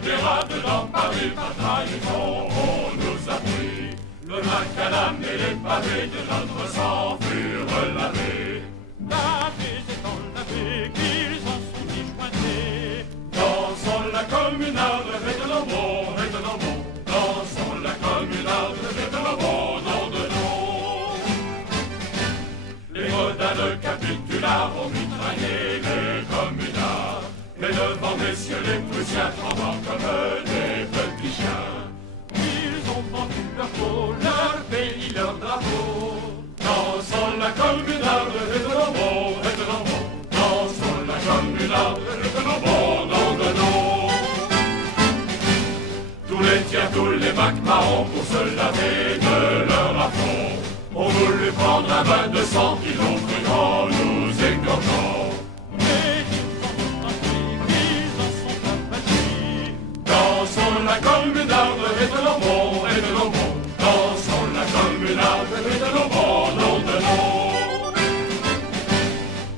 d'érable dans Paris, par trahison, on nous a pris. Le macadam et les pavés de notre sang furent lavés. Lavés et dans lavés, qu'ils en sont déjointés. Dansons la communarde, retenons bon, retenons bon. Dansons la communarde, retenons bon, nom de nom. Les modales capitulars ont mitraillé les communards. Mais devant messieurs les Prussiens, tremblant comme des petits chiens. Ils ont vendu leur peau, leur pays, leur drapeau. Dansons la communarde, retenons bon, retenons bon. Dansons la communarde, retenons bon, nom de nom. Tous les tiers, tous les bacs marrons pour se laver de leur affront ont voulu prendre un bain de sang qu'ils ont cru en nous égorgeant. Mais ils en sont appris, ils en sont avachis. Dansons la communarde, retenons bon, retenons bon. Dansons la communarde, retenons bon, nom de nom.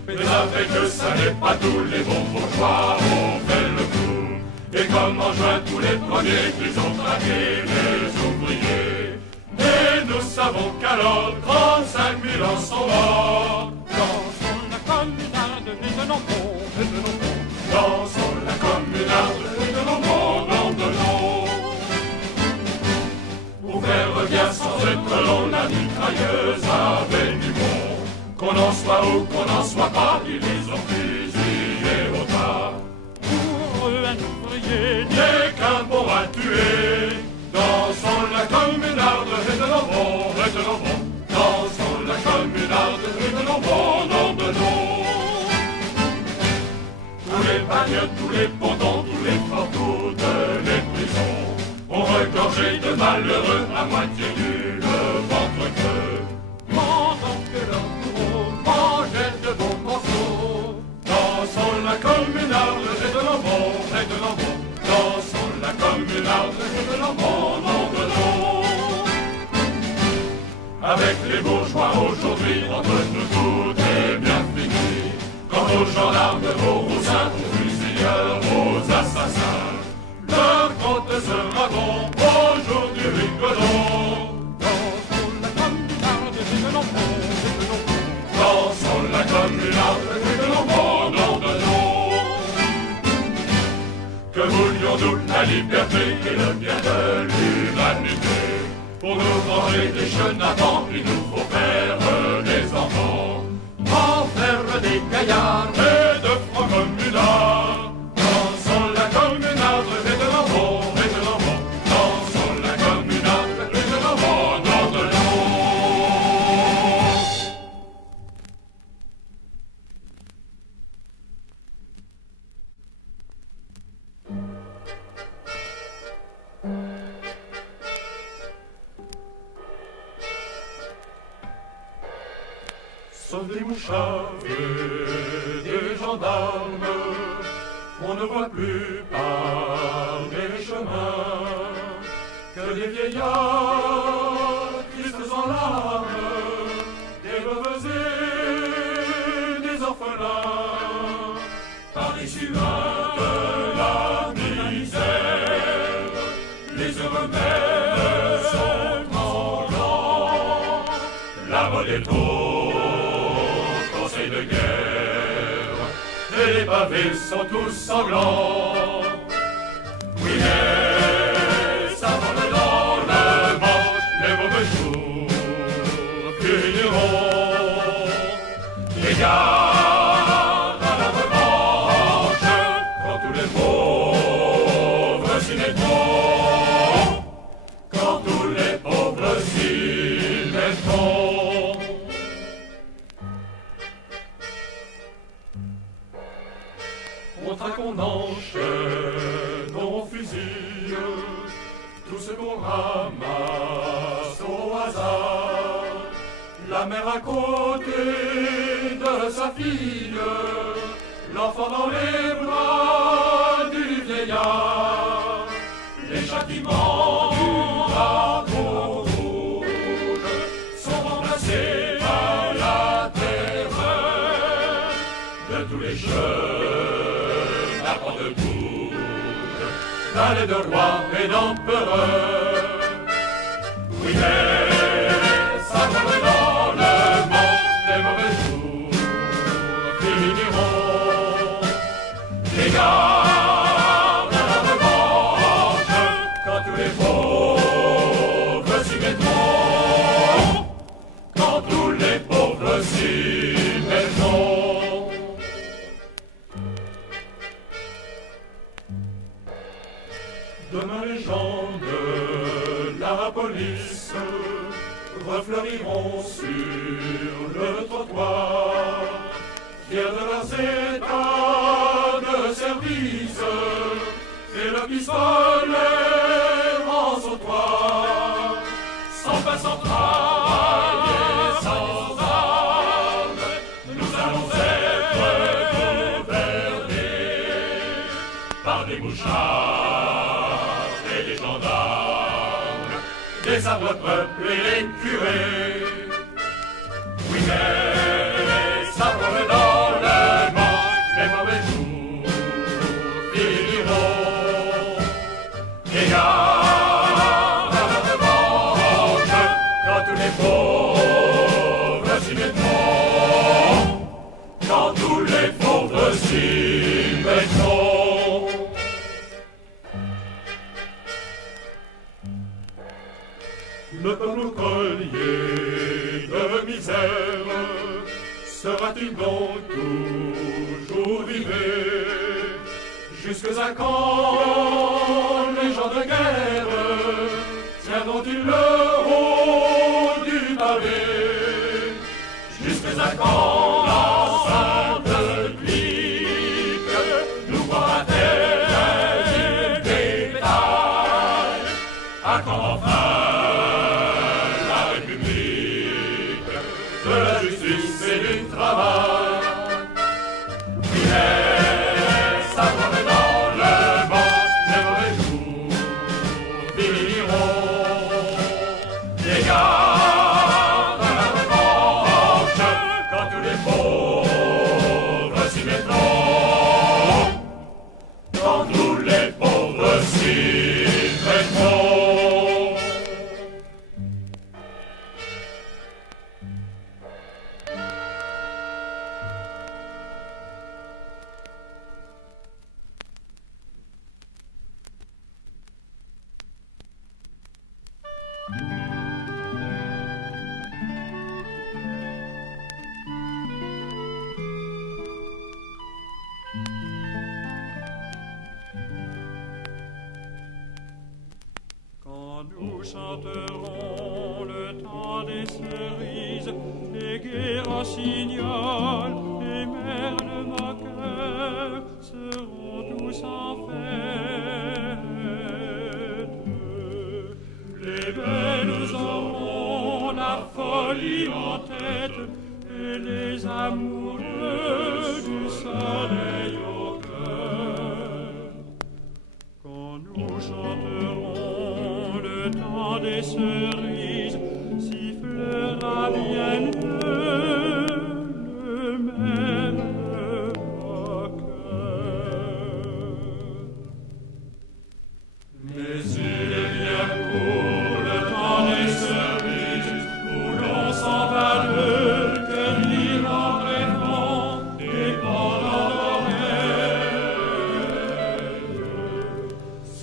Mais avec ça n'est pas tout, les bons bourgeois ont fait le coup. Et comme en juin tous les premiers, ils ont traqué les ouvriers. Et nous savons qu'alors 35 000 en sont morts. Dansons la communarde, retenons bon, retenons bon. Dansons la communarde, retenons bon, nom de nom. Pour faire revient sans être long, la mitrailleuse avait du bon. Qu'on en soit ou qu'on n'en soit pas, ils les ont fusillés au tas. Pour eux, un ouvrier N'est qu'un bon à tuer. Dansons la communarde, retenons bon, retenons bon. Dansons la communarde, retenons bon, nom de nom. Tous les bagnes, tous les pontons, tous les forts, toutes les prisons ont regorgé de malheureux à moitié nus, le ventre creux. pendant que leurs bourreaux mangeaient de bons morceaux. Dansons la communarde, retenons bon, retenons bon. Dansons la communarde, retenons bon, nom de nom. Avec les bourgeois aujourd'hui, entre nous tout est bien fini. Comme aux gendarmes, aux roussins, aux fusilleurs, aux assassins. Leur compte sera bon, aujourd'hui rigolons. Dansons la communarde, retenons bon, retenons bon. Dansons la communarde, retenons bon, nom de nom. Que voulions-nous la liberté et le bien de l'humanité? Pour nous venger des chenapans, il nous faut faire des enfants. En faire des gaillards Et de francs communards. Dansons la communarde, retenons bon, retenons bon. Dansons la communarde, retenons bon, nom de nom. Sauf des mouchards et des gendarmes, on ne voit plus par les chemins que des vieillards tristes en larmes, des veuves et des orphelins, par les humains de la misère, les heureux mêmes sont tremblants, la mode est trop, conseil de guerre, et les pavés sont tous sanglants. Oui, mais ça vole dans le manche, les mauvais jours finiront. Les gardes à la revanche, quand tous les pauvres s'y mettront. Quand tous les pauvres s'y mettront. On traque, on enchaîne, on fusille tout ce qu'on ramasse au hasard. La mère à côté de sa fille, l'enfant dans les bras du vieillard. Les châtiments du drapeau rouge sont remplacés par la terreur de tous les jeux. De chalet de roi et d'empereur. Oui, mais ça va dans le manche, les mauvais jours finiront. Les gardes à la revanche, quand tous les pauvres s'y mettront. Quand tous les pauvres s'y mettront. Demain les gens de la police refleuriront sur le trottoir, fiers de leurs états de service et le pistolet en sautoir, sans pain, sans travail et sans armes, nous allons être gouvernés par des mouchards et des gendarmes, des sabres-peuple et les curés. Oui, mais ça promet dans le manche, les mauvais jours finiront. Les gardes à la revanche, quand tous les pauvres s'y mettront. Quand tous les pauvres s'y mettront. Le peuple au collier de misère sera-t-il donc toujours rivé? Jusque à quand les gens de guerre tiendront-ils le haut du pavé? Jusque à quand la sainte clique nous croira-t-elle du bétail? À quand enfin de la justice et du travail? Oui, mais ça promet dans le manche, les mauvais jours finiront. Les gardes à la revanche, quand tous les pauvres s'y mettront. Quand tous les pauvres s'y mettront. Nous chanterons le temps des cerises, les gai rossignols, les merles moqueurs seront tous en fête. Les belles auront la folie en tête et les amoureux du soleil au cœur. Quand nous chanterons le temps des cerises, sifflera bien le même moqueur. Mais il est bien court le temps des cerises, où l'on s'en va de cueillir en rêvant et pendant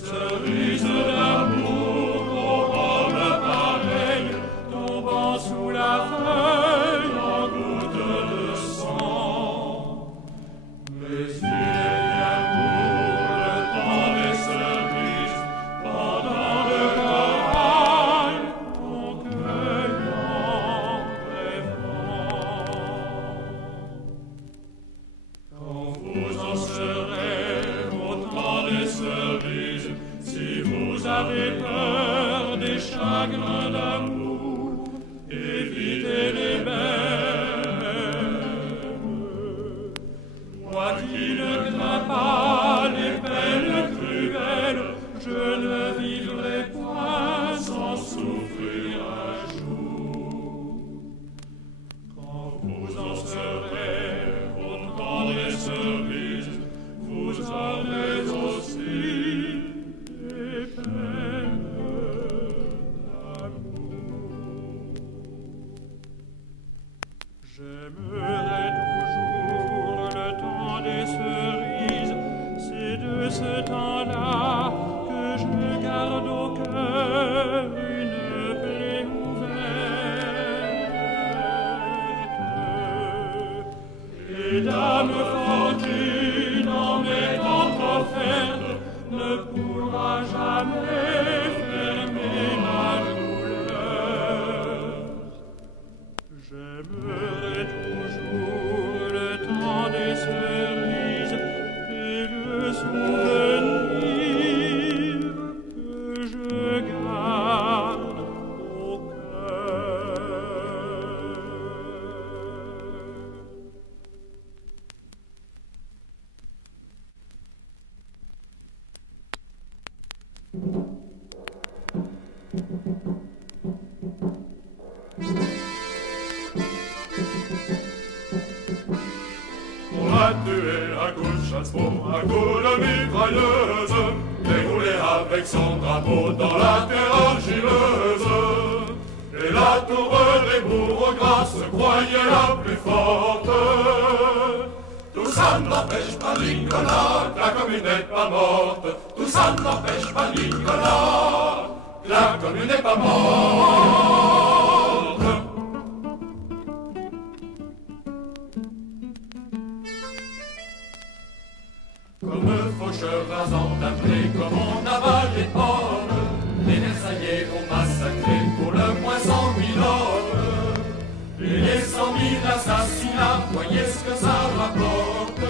cerises d'amour aux robes pareilles, tombant sous la feuille en gouttes de sang. Mais il est bien court le temps des cerises, pendant le corail qu'on cueille en rêvant. Quand vous en serez au temps des cerises, si vous avez peur des chagrins d'amour, évitez les mêmes. Moi qui ne crains pas les peines cruelles, je ne vivrai point sans souffrir un jour. Quand vous en serez au temps des cerises, vous aurez aussi Et dame fortune en mettant offerte ne pourra jamais fermer ma douleur. J'aimerai toujours le temps des cerises et le souvenir que je garde au cœur. On l'a tué à coups de chasse-peau, à coups de mitrailleuse, déroulé avec son drapeau dans la terre argileuse. Et la tour des bourgs-grasses se croyait la plus forte. Tout ça n'empêche pas Nicolas, que la commune n'est pas morte. Tout ça n'empêche pas Nicolas, que la commune n'est pas morte. Comme faucheurs rasant d'après, comme on avale les pommes, les Versaillais ont massacré pour le moins 100 000 hommes. Et les 100 000 assassinats, voyez ce que ça rapporte.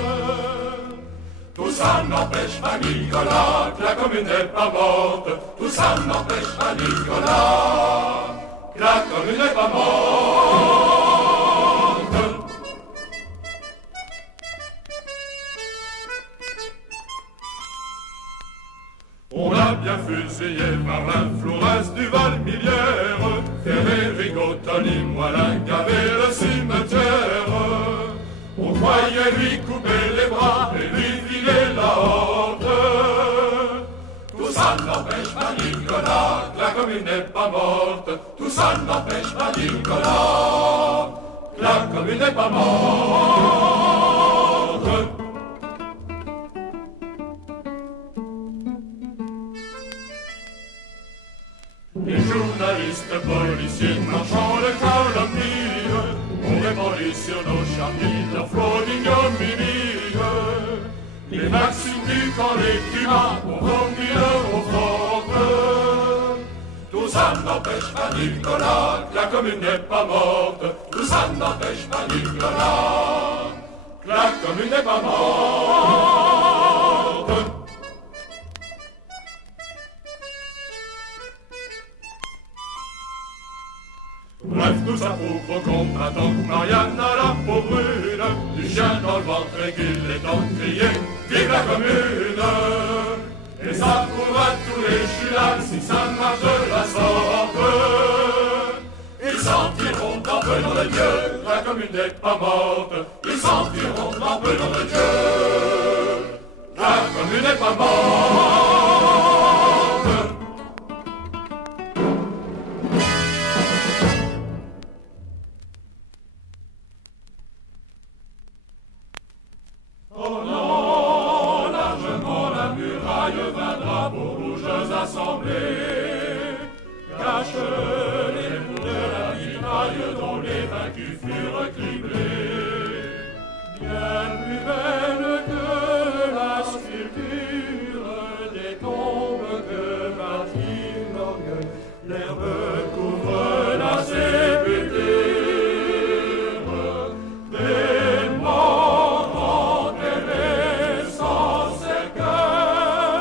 Tout ça n'empêche pas Nicolas, que la commune n'est pas morte. Tout ça n'empêche pas Nicolas, que la commune n'est pas morte. On l'a bien fusillé par l'influence du Val-Millière, Federico, Tony, Moilin, gavé le cimetière. On croyait lui couper les bras et lui filer la honte. Tout ça n'empêche pas Nicolas, que la commune n'est pas morte. Tout ça n'empêche pas Nicolas, que la commune n'est pas morte. Les journalistes policiers marchant le calomnie ont répandu sur nos charmilles leur flot d'ignominie. Les maximes du camp les climats ont remis l'euro forte. Tout ça n'empêche pas Nicolas, que la commune n'est pas morte. Tout ça n'empêche pas Nicolas, que la commune n'est pas morte. Bref, tout ça prouve aux combattants que Marianne a la peau brune, du chien dans le ventre et qu'il est temps de crier « Vive la commune !» Et ça prouve à tous les chulats si ça marche de la sorte. Ils sentiront dans peu nom de Dieu, la commune n'est pas morte. Ils sentiront dans peu nom de Dieu, la commune n'est pas morte. Cache les roues de la mitraille dont les vaincus furent criblés. Bien plus belle que la sculpture des tombes que bâtit l'orgueil, l'herbe couvre la sépulture des morts enterrés sans cercueil.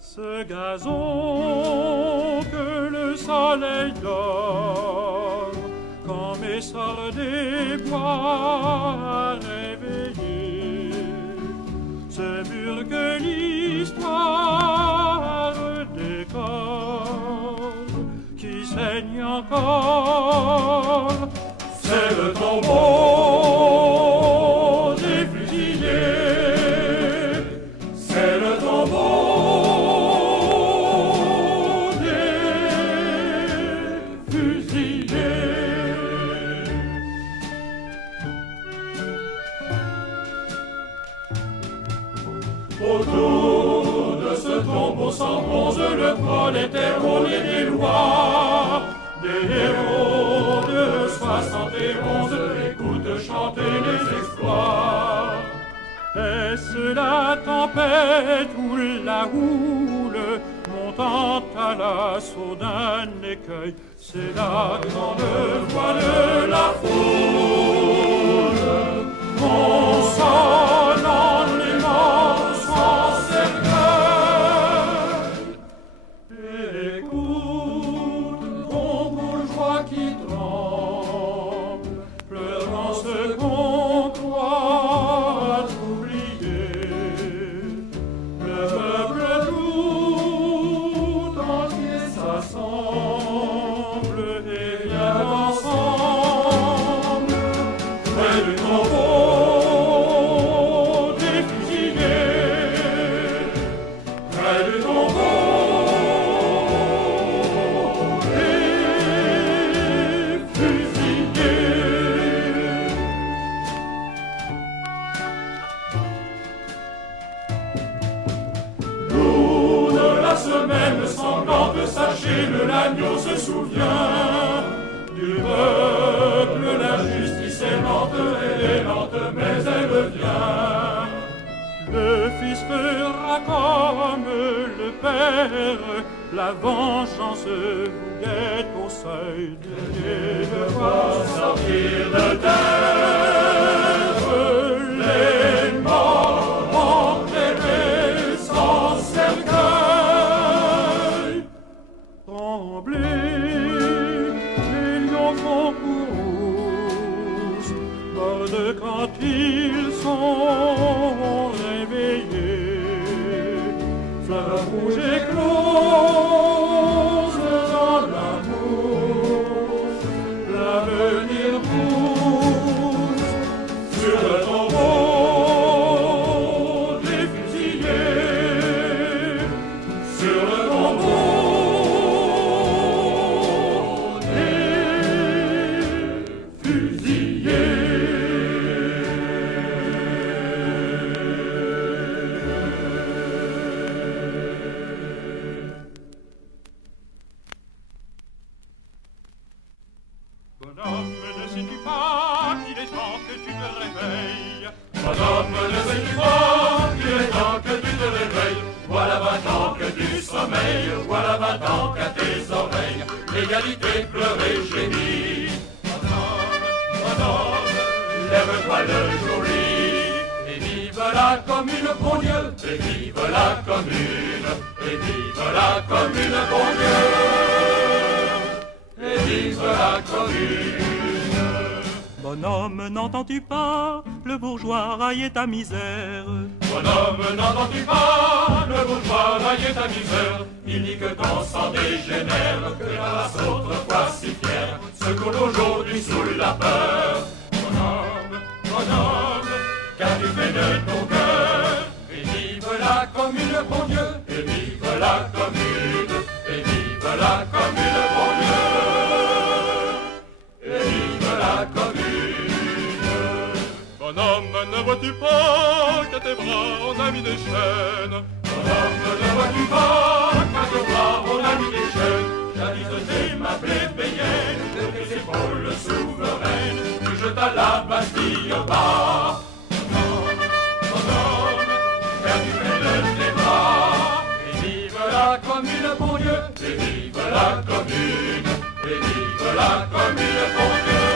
Ce gazon que le soleil dort, quand mes sorts des bois a réveillé, ce mur que l'histoire décore, qui saigne encore, c'est le tombeau des fusillés, c'est le tombeau autour de ce tombeau sans bronze, le prolétaire rôlé des lois, des héros de 71 écoute chanter chanter les exploits. Est-ce la tempête ou la houle montant à l'assaut d'un écueil? C'est la grande voix de la foule, consolant l'immense en cercueil. Écoute, bon bourgeois qui tremble, pleurant ce qu'on croit oublier. Le peuple tout entier s'assemble et vient ensemble près du tombeau des fusillés, près du tombeau des fusillés. Jour de la semaine sanglante, sachez le l'agneau se souvient du peuple. La justice est lente, elle est lente, mais elle vient. Le fils fera comme le père, la vengeance vous guette au seuil de voir sortir de terre les morts enterrés sans cercueil. Tremblez, les lions font course, mordent quand ils sont réveillés. Fleurs rouges écloses dans l'amour, l'avenir pousse sur le tombeau des fusillés, sur le tombeau des fusillés. Bonhomme, ne sais-tu pas qu'il est temps que tu te réveilles? Bonhomme, ne sais-tu pas qu'il est temps que tu te réveilles? Voilà 20 ans que tu sommeilles, voilà 20 ans qu'à tes oreilles l'égalité pleure et gémit. Bonhomme, lève-toi le jour lit, et vive la commune, bon Dieu, et vive la commune, et vive la commune, bon Dieu, et vive la commune. Bonhomme, n'entends-tu pas? Le bourgeois raillait ta misère. Bonhomme, n'entends-tu pas? Le bourgeois raillait ta misère. Il dit que ton sang dégénère, que la race autrefois si fière se coule aujourd'hui sous la peur. Bonhomme, bonhomme, qu'as-tu fait de ton cœur? Et vive la commune, bon Dieu, et vive la commune, et vive la commune, bon Dieu, et vive la commune. Bonhomme, ne vois-tu pas qu'à tes bras on a mis des chaînes? Bonhomme, ne vois-tu pas qu'à tes bras on a mis des chaînes? Jadis t'es ma plébéienne, de tes épaules souveraines, tu jettes à la Bastille bas. Bonhomme, bonhomme, qu'as-tu fait de tes bras? Et vive la commune, bon Dieu, et vive la commune, et vive la commune, bon Dieu,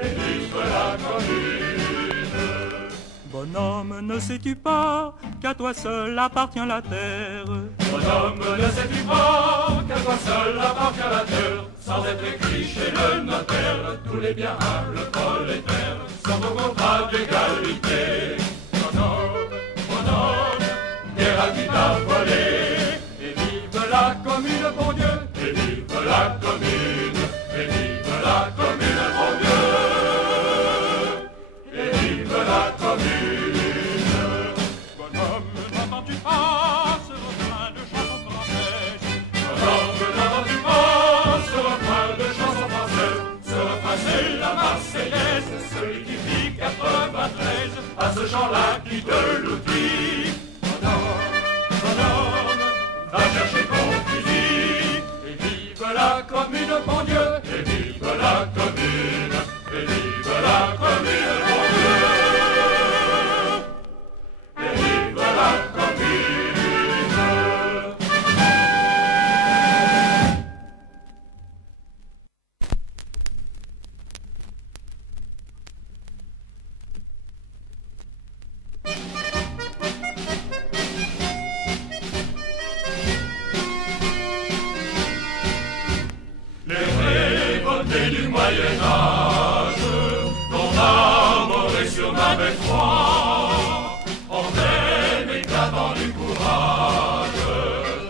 et vive la commune. Bonhomme, ne sais-tu pas qu'à toi seul appartient la terre? Bonhomme, ne sais-tu pas qu'à toi seul appartient la terre? Sans être écrit chez le notaire, tous les biens humbles prolétaires sont au contrat d'égalité. Bonhomme, bonhomme, guerre à qui t'a volé, et vive la commune, bon Dieu, et vive la commune, et vive la commune, bon Dieu, et vive la commune. Bonhomme, n'entends-tu pas ce refrain de chanson française? Bonhomme, n'entends-tu pas ce refrain de chanson française? Ce refrain c'est la Marseillaise, celui qui vit 93, à ce chant-là qui te l'oublie. Bonhomme, bonhomme, va chercher ton fusil, et vive la commune, bon Dieu, et vive la commune, et vive avec moi, en elle éclatant du courage,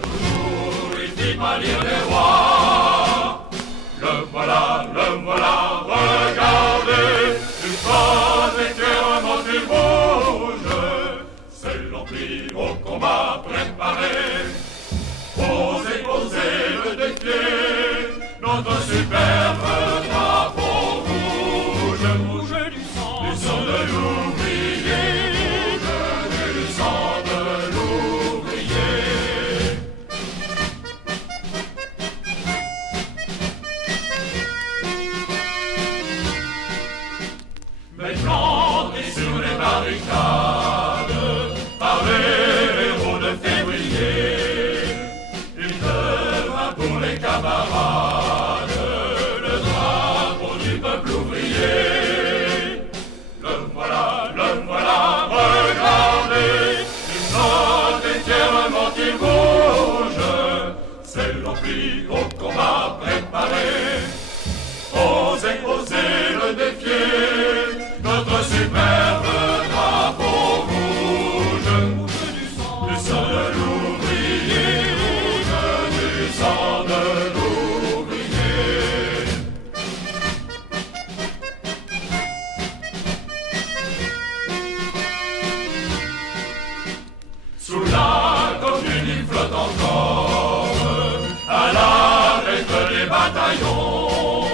toujours il pas lire les rois. Le voilà, regardez, une phrase éclairement il bouge, c'est l'empli au combat préparé. Osez le défier, notre superbe drapeau rouge, rouge du sang de l'ouvrier, rouge du sang de l'ouvrier. Mais plantés sur les barricades, par les héros de février, pour les camarades, le drapeau du peuple ouvrier. Le voilà, regardez, une note entièrement il bouge, c'est l'ampli au combat préparé. Osez le défier, notre superbe drapeau rouge, rouge du sang de l'ouvrier, rouge du sang de l'ouvrier. Sous la commune il flotte encore, à l'arête des bataillons,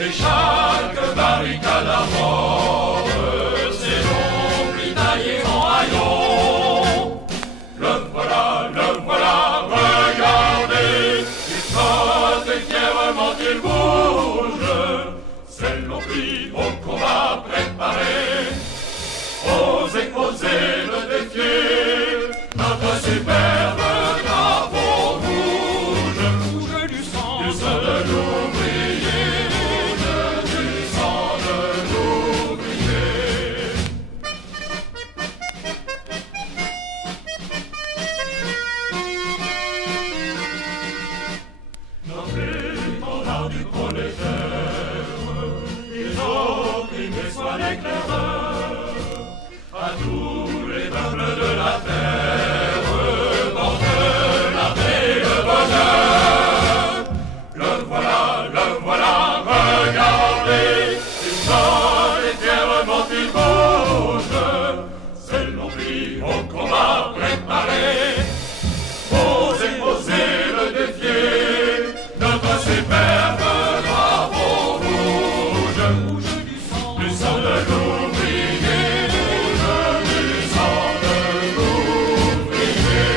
et chaque barricade aborde ses longs taillés en haillons. Le voilà, regardez, il flotte et fièrement il bouge, c'est l'ampli au combat préparé. Osez le défier, notre superbe drapeau rouge, rouge du sang de l'ouvrier, rouge du sang de l'ouvrier. Dans du prolétaire, ils opprimés soient l'éclaireur, à tous les peuples de la terre, porte la paix et le bonheur. Le voilà, regardez, une note et fièrement il bouge, c'est l'ampli au combat préparé. Osez le défier, notre superbe drapeau rouge, rouge du sang de l'ouvrier, rouge du sang de l'ouvrier.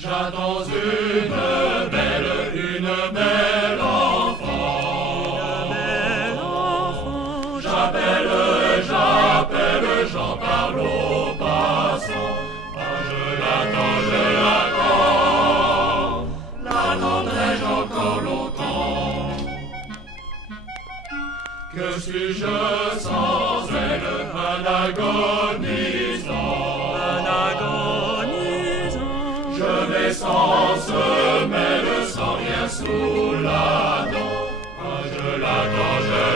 J'attends une belle enfant, j'appelle, j'en parle aux passants. Ah, je l'attendrai-je encore longtemps. Que suis-je sans elle, un agonisant, je vais sans semelle, sans rien sous la dent. Ah, je l'attendrai-je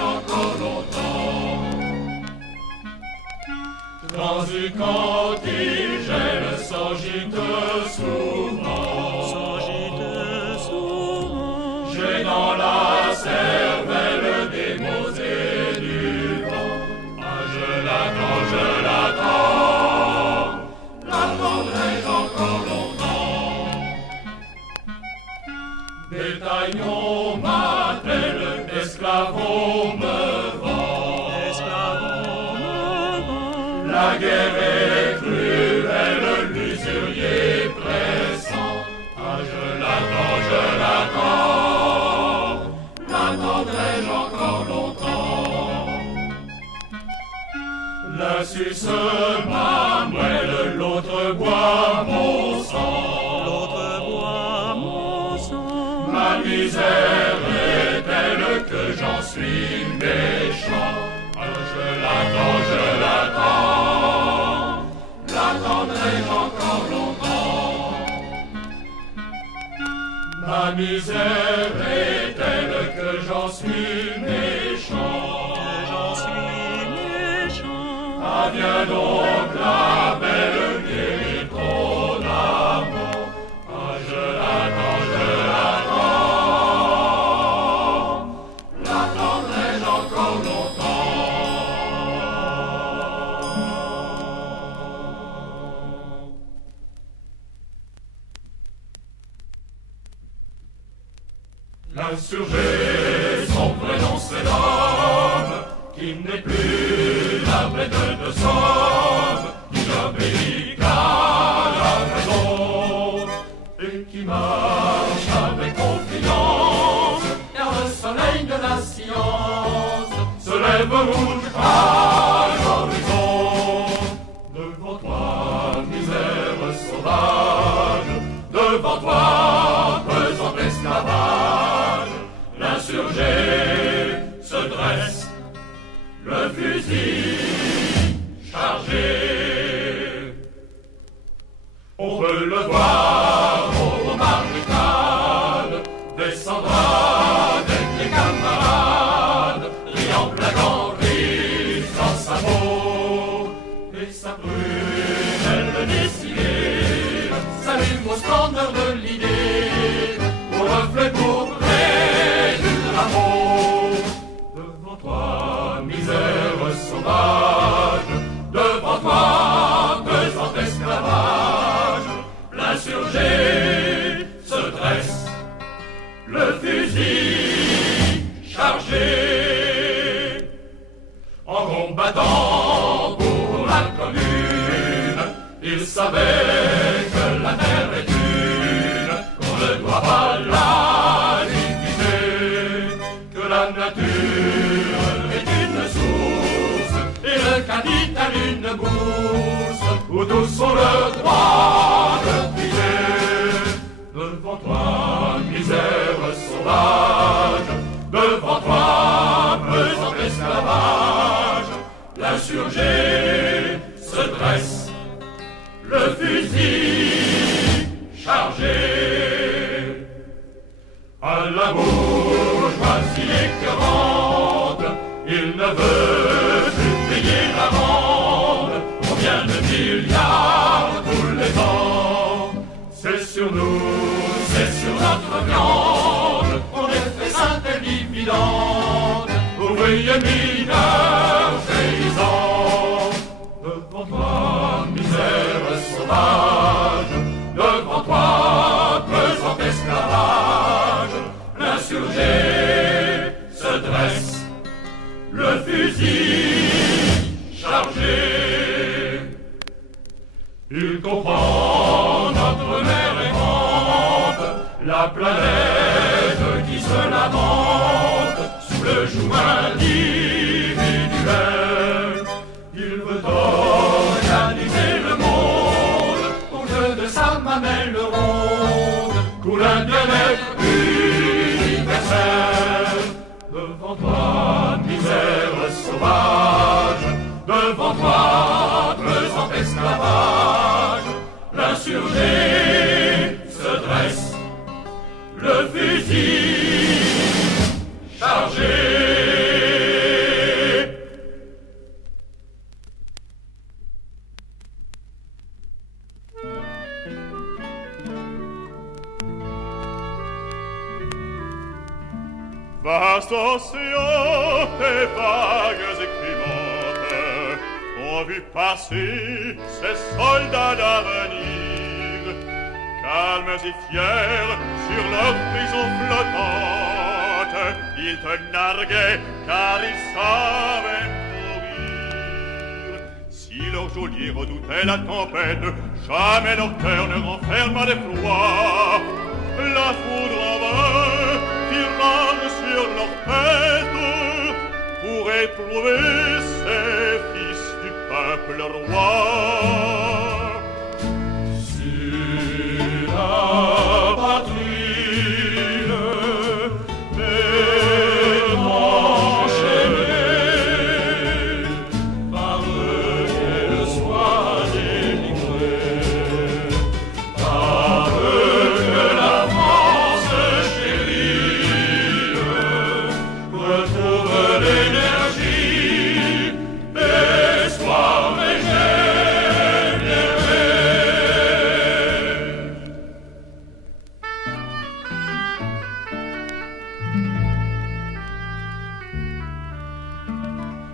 encore longtemps. Quand il gèle, s'agite souvent, j'ai dans la cervelle des mots et du vent. Ah, je l'attendrai-je encore longtemps. Bétail on m'appelle, esclave on me vend, la guerre est cruelle, l'usurier pressant. Ah, je l'attendrai-je encore longtemps. L'un suce ma moelle, l'autre boit mon sang, ma misère est telle que j'en suis méchant. Ah, je l'attends, misère est telle que j'en suis méchant. Ah, viens donc la belle guérir ton amour. Ah, je l'attends, l'attendrai-je encore longtemps. L'insurgé, son prénom c'est l'homme, qui n'est plus la bête de somme, qui n'obéit qu'à la raison, et qui marche avec confiance, vers le soleil de la science, se lève rouge à l'horizon. Devant toi, misère sauvage, devant toi, pesant esclavage, l'insurgé se dresse, le fusil chargé. On peut le voir au barricade, descendre avec les camarades, riant, plaquant, risquant sa peau, et sa prunelle décidée s'allume au splendeur de l'idée, au reflet pourpré du drapeau. Devant toi, misère sauvage, devant toi, pesant esclavage, l'insurgé se dresse, le fusil chargé. En combattant pour la commune, il savait que la terre est une, qu'on ne doit pas la diviser, que la nature est une source et le capital une bourse où tous ont le droit de puiser. Devant toi, misère sauvage, devant toi, pesant esclavage, l'insurgé se dresse, le fusil chargé. À la bourgeoisie écœurante, il ne veut plus payer la rente. Combien de milliards tous les ans? C'est sur nous, c'est sur notre viande, on est fait sainte dividende. Ouvriers, mineurs, paysans, devant toi, misère sauvage, devant toi, pesant esclavage, l'insurgé se dresse, le fusil chargé. Il comprend notre mère errante, la planète qui se lamente sous le joug individuel. Il veut organiser le monde au jeu de sa mamelle ronde, coule un bien-être universel. Devant toi, misère sauvage, devant toi, pesant esclavage, l'insurgé se dresse, le fusil chargé. Vaste océan et vagues écrivantes ont vu passer ces soldats d'avenir, calmes et fiers sur leur prison flottante, ils te narguaient car ils savaient mourir. Si leur geôlier redoutait la tempête, jamais leur cœur ne renferma d'effroi. La foudre en vain tirage sur leur tête pour éprouver ces fils du peuple roi. Sur la patrie, mais enchaînés par qu'elle soit délivrée, par que la France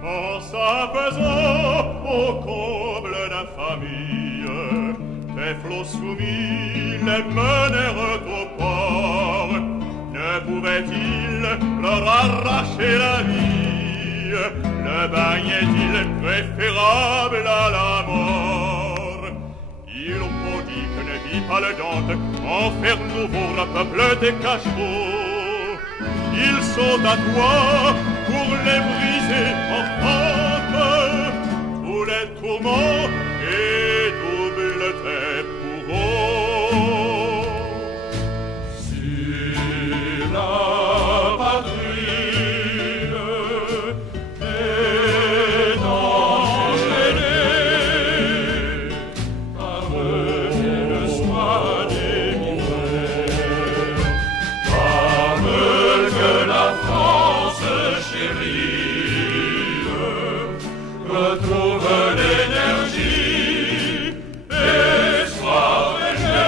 En s'apaisant au comble d'infamie, tes flots soumis les menèrent au port. Ne pouvait-il leur arracher la vie? Le bagne est-il préférable à la mort? Il prodigue ne vit pas le Dante, enfer nouveau repeuple des cachots. Ils sont à toi pour les briser en pente, tous les tourments et double tes bourreaux. Sur la patrie est enchaînée, comme le soin délivré, comme que la France chérie retrouve l'énergie et soit régénérée.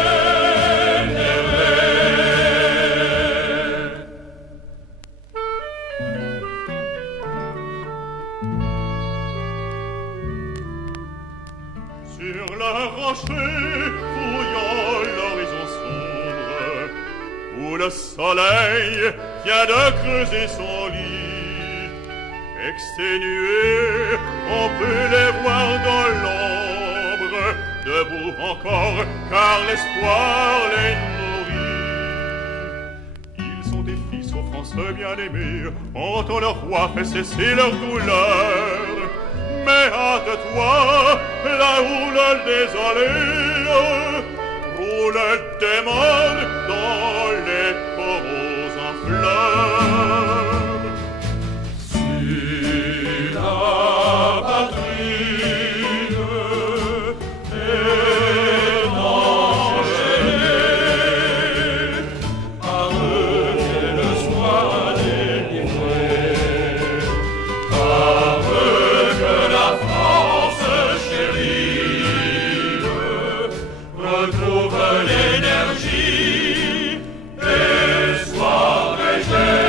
Sur le rocher fouillant l'horizon sombre, où le soleil vient de creuser son lit, exténués, on peut les voir dans l'ombre, debout encore, car l'espoir les nourrit. Ils sont des fils aux Français bien-aimés, entend leur roi fait cesser leur douleur. Mais hâte-toi, la houle désolée roule des morts dans les coraux en fleurs. Si la patrie est enchaînée, par eux qu'elle soit délivrée, par eux que la France chérie retrouve l'énergie et soit régénérée.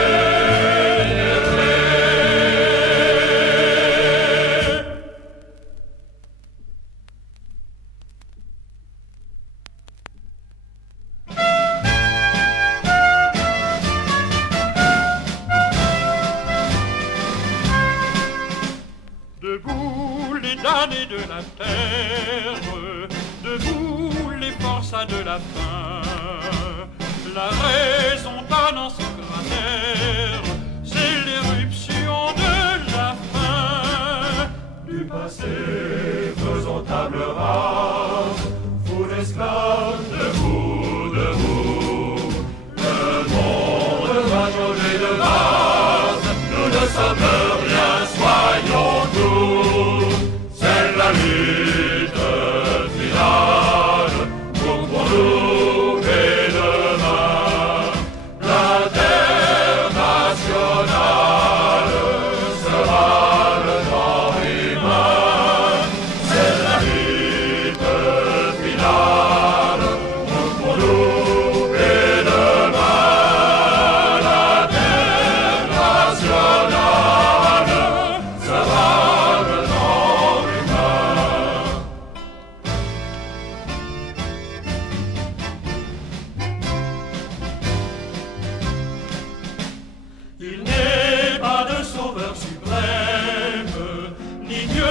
Debout les damnés de la terre, debout les forçats de la faim, la raison annonce au cratère, c'est l'éruption de la fin. Du passé faisons table rase, fous d'esclaves, debout, debout, le monde va changer de base, nous ne sommes rien, soyons-nous, c'est la lutte finale pour nous et demain. L'international sera le temps humain, c'est la lutte finale pour nous et demain. L'international sera le temps humain. Il n'est pas de sauveur suprême, ni Dieu,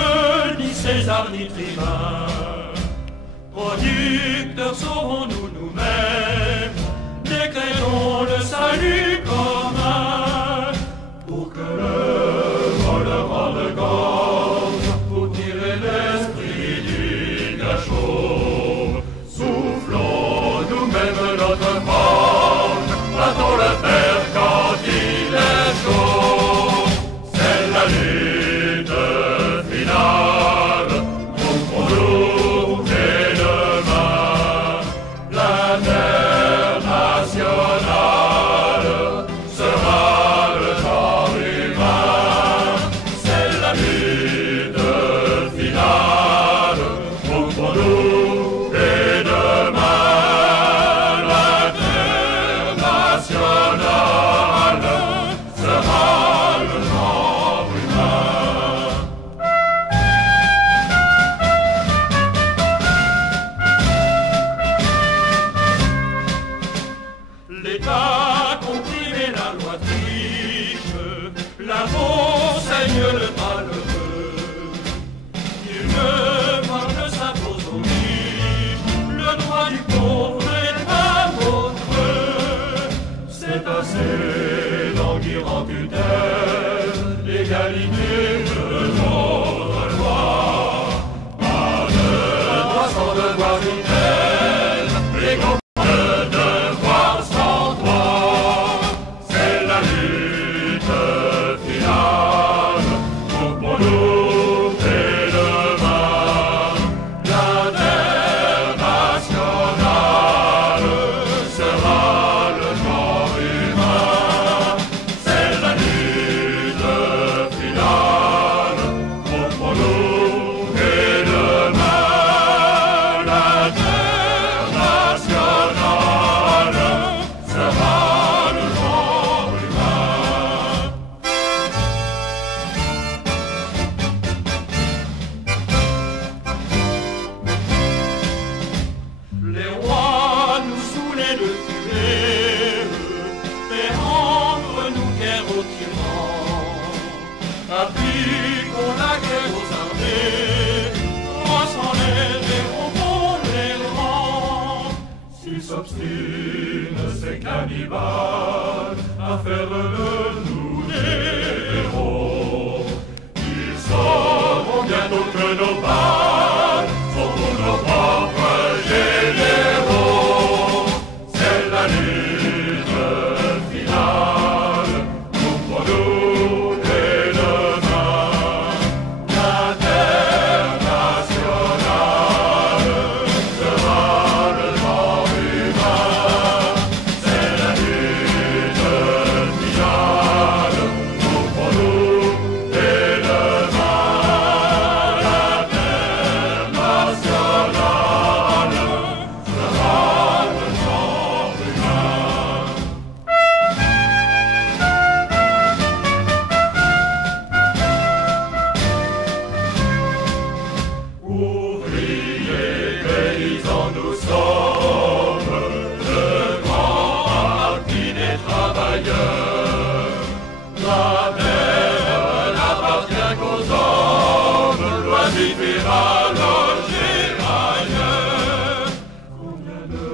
ni César, ni tribun. Producteurs, sauvons-nous nous-mêmes, décrétons le salut commun, pour que le vol rende gorge, pour tirer l'esprit du gâchot. Soufflons nous-mêmes notre forge, battons le fer quand il est chaud. C'est la lutte finale, pour nous et demain. L'international s'obstinent ces cannibales à faire de nous des héros. Ils sauront bientôt que nos balles sont pour nos propres généraux. C'est la lutte finale pour nous dès demain. L'international sera le genre humain. C'est la lutte finale pour nous dès demain. L'international sera le genre humain. Ouvriers, paysans, nous sommes le grand parti des travailleurs. La terre n'appartient qu'aux hommes, loisirs et à loger ailleurs. Combien de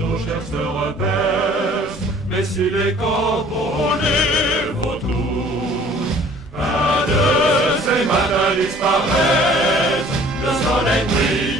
nos chers se repaissent, mais si les corbeaux, les vautours, un de ces matins disparaissent, le soleil brille.